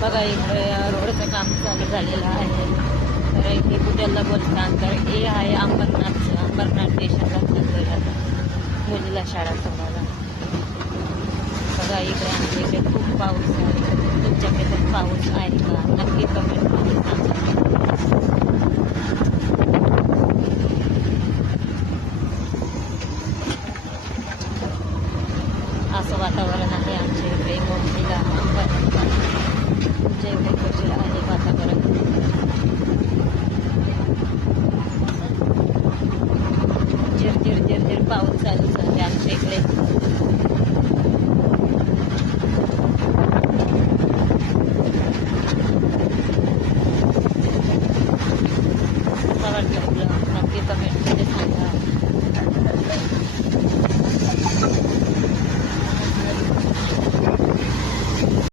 बघा इकडे रोडचं काम चालू झालेलं आहे. तर इथे कुठल्या बोलतं अंतर हे आहे अंबरनाथचं. अंबरनाथ स्टेशनला चाललोय आता मुलीला शाळा सोडायला. बघा इकडे आमच्या इकडे खूप पाऊस